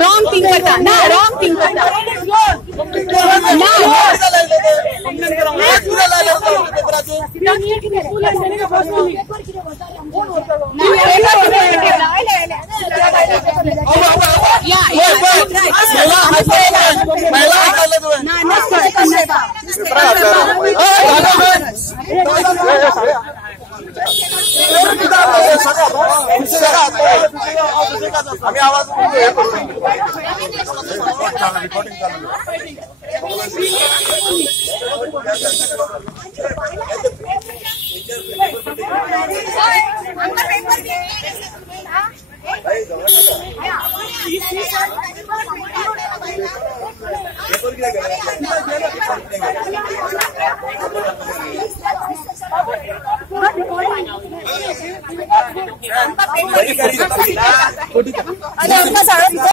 wrong thing करता ना, wrong thing करता आम्ही आवाज रिपोर्टिंग अरे